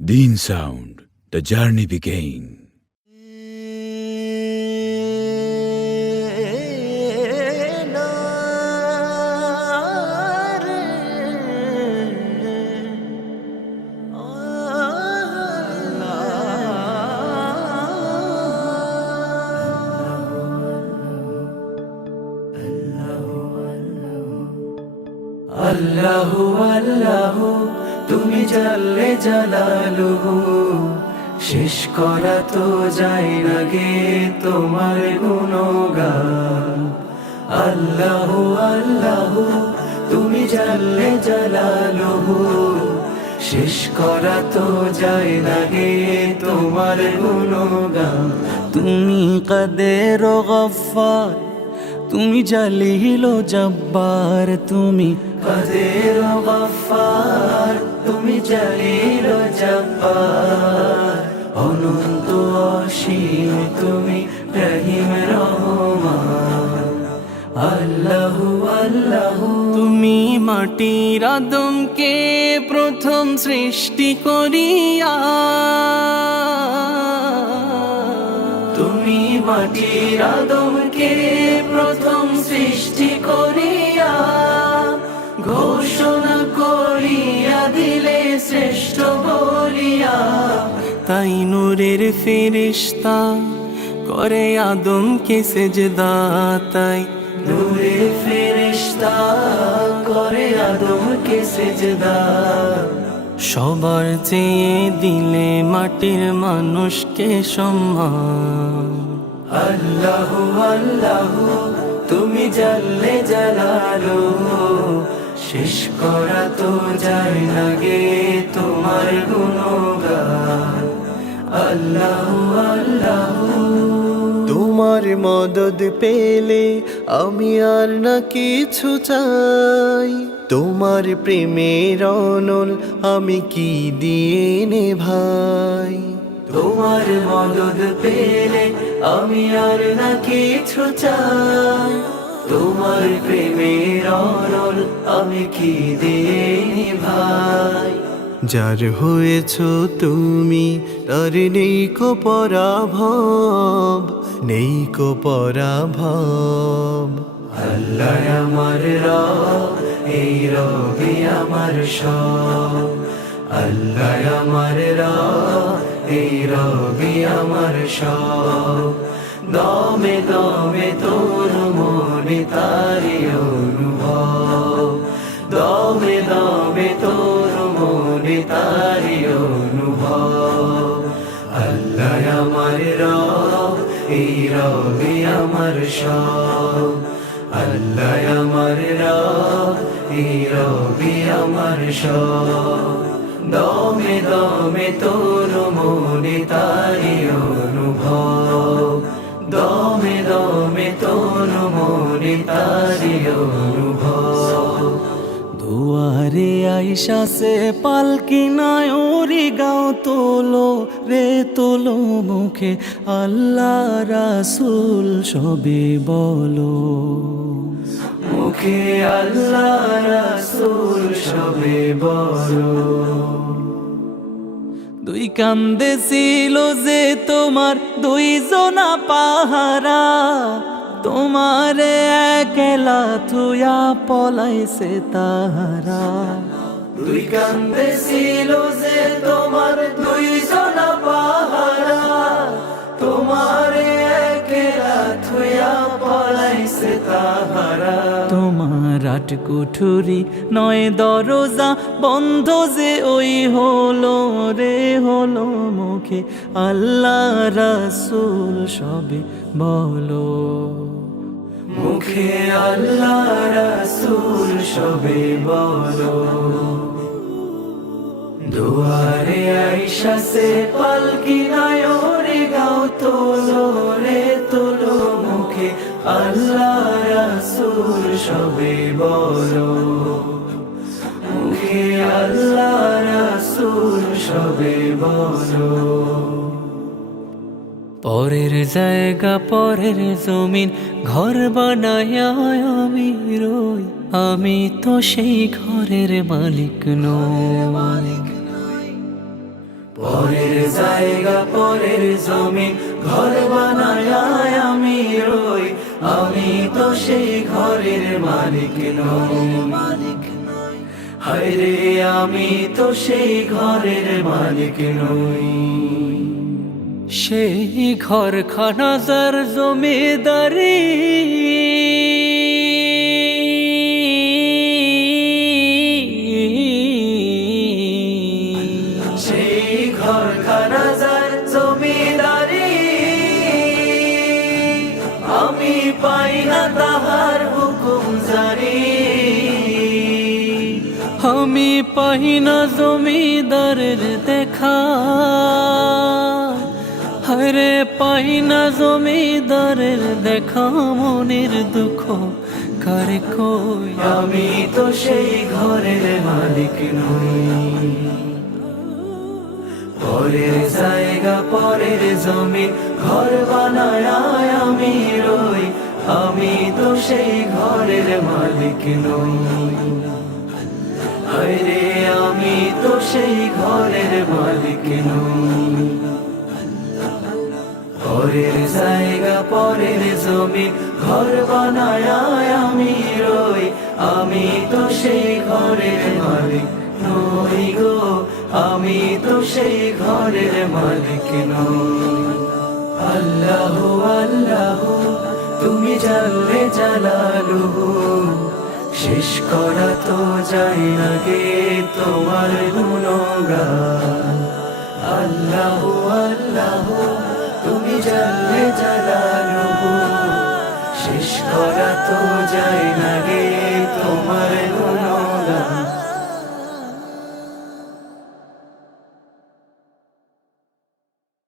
Deen sound, the journey began. আল্লাহু আল্লাহু তুমি জাল্লে জালালুহু, শেষ করা তো যায় না গে তোমার গুণগান। আল্লাহু আল্লাহু তুমি জাল্লে জালালুহু, শেষ করা তো যায় না গে তোমার গুণগান। তুমি কাদের ও গফফার, তুমি জালিল ও জব্বার, তুমি কাদের ও গফফার, তুমি জালিল ও জব্বার, অনন্ত অসীম তুমি রহিম রহমান। আল্লাহু আল্লাহু তুমি মাটির আদমকে প্রথম সৃষ্টি করিয়া, তুমি মাটির আদমকে প্রথম সৃষ্টি করিয়া, ঘোষণা করিয়া দিলে শ্রেষ্ঠ বলিয়া। তাই নূরের ফেরেশতা করে আদমকে সেজদা, তাই নূরের ফেরেশতা করে আদমকে সেজদা। সবার চেয়ে দিলে মাটির মানুষকে সম্মান। আল্লাহু আল্লাহু তুমি জাল্লে জালালুহু, শেষ করা তো যায় না গে তোমার গুণগান। আল্লাহু আল্লাহু তোমার মদদ পেলে আমি আর না কিছু চাই, তোমার প্রেমের অনল আমি কি দিয়ে নে ভাই। তোমার মদদ পেলে আমি আর না কিছু চাই, তোমার প্রেমের অনল আমি কি দিয়ে নে ভাই। যার হয়েছ তুমি তার নেই কো পরাভব, নেই কো পরাভব। আল্লাহ আমার রব, এই রবি আমার সব। আল্লাহ আমার রব, এই রবি আমার সব। দমে দমে তোর মনে তারি অনুভব, দমে দমে তোর মনে তারি অনুভব। আল্লাহ আমার রব, এই রবি আমার সব। আল্লাহ আমার রব, এই রবি আমার সব। দমে দমে তোর মনে তারি অনুভব, দমে দমে তোর মনে তারি অনুভব। দুয়ারে আইসা সে পালকি নায় ওরে গাও তোলো রে তোলো, মুখে আল্লাহ রাসূল সবে বলো, মুখে আল্লাহ রাসূল সবে বলো। দুই কান্দে ছিল যে তোমার দুইজনা পাহারা, তোমারে একলা থুয়া পলাইছে তাহারা। দুই কান্দে ছিল যে তোমার দুইজনা পাহারা, তোমারে একলা থুয়া পলাইছে তাহারা। তোমার আট কুঠুরি নয় দরজা বন্ধ যে ওই হলো রে হলো, মুখে আল্লাহ রাসূল সবে বলো, মুখে আল্লাহ রাসূল সবে বলো। দুয়ারে আইসা সে পালকি নায় ওরে গাও তোলো রে তোলো, মুখে আল্লাহ রাসূল সবে বলো, মুখে আল্লাহ রাসূল সবে বলো। পরের জায়গা পরের জমিন ঘর বানায় আমি রই, আমি তো সেই ঘরের মালিক নই। পরের জায়গা পরের জমিন ঘর বানায় আমি রই, আমি তো সেই ঘরের মালিক নই। হায়রে আমি তো সেই ঘরের মালিক নই। সেই ঘরখানা যার জমিদারি, সেই ঘরখানা যার জমিদারি, আমি পাই না তাহার হুকুম জারি। আমি পাই না জমিদারের দেখা, হরে পাই না জমিদারের দেখা, মনের দুঃখ কারে কই, আমি তো সেই ঘরের মালিক নই। পরের জায়গা পরের জমিন ঘর বানায় আমি রই, আমি তো সেই ঘরের মালিক নই। হায়রে আমি তো সেই ঘরের মালিক নই। পরের জায়গা পরের জমিন ঘর বানায় আমি রই, আমি তো সেই ঘরের মালিক নই গো, আমি তো সেই ঘরের মালিক নই। আল্লাহ আল্লাহ তুমি জানলে জালালুহু, শেষ করা তো যায় না গে তোমার গুণগান। আল্লাহ আল্লাহ তুমি জানলে জালালুহু, শেষ করা তো যায় না গে তোমার গুণগান।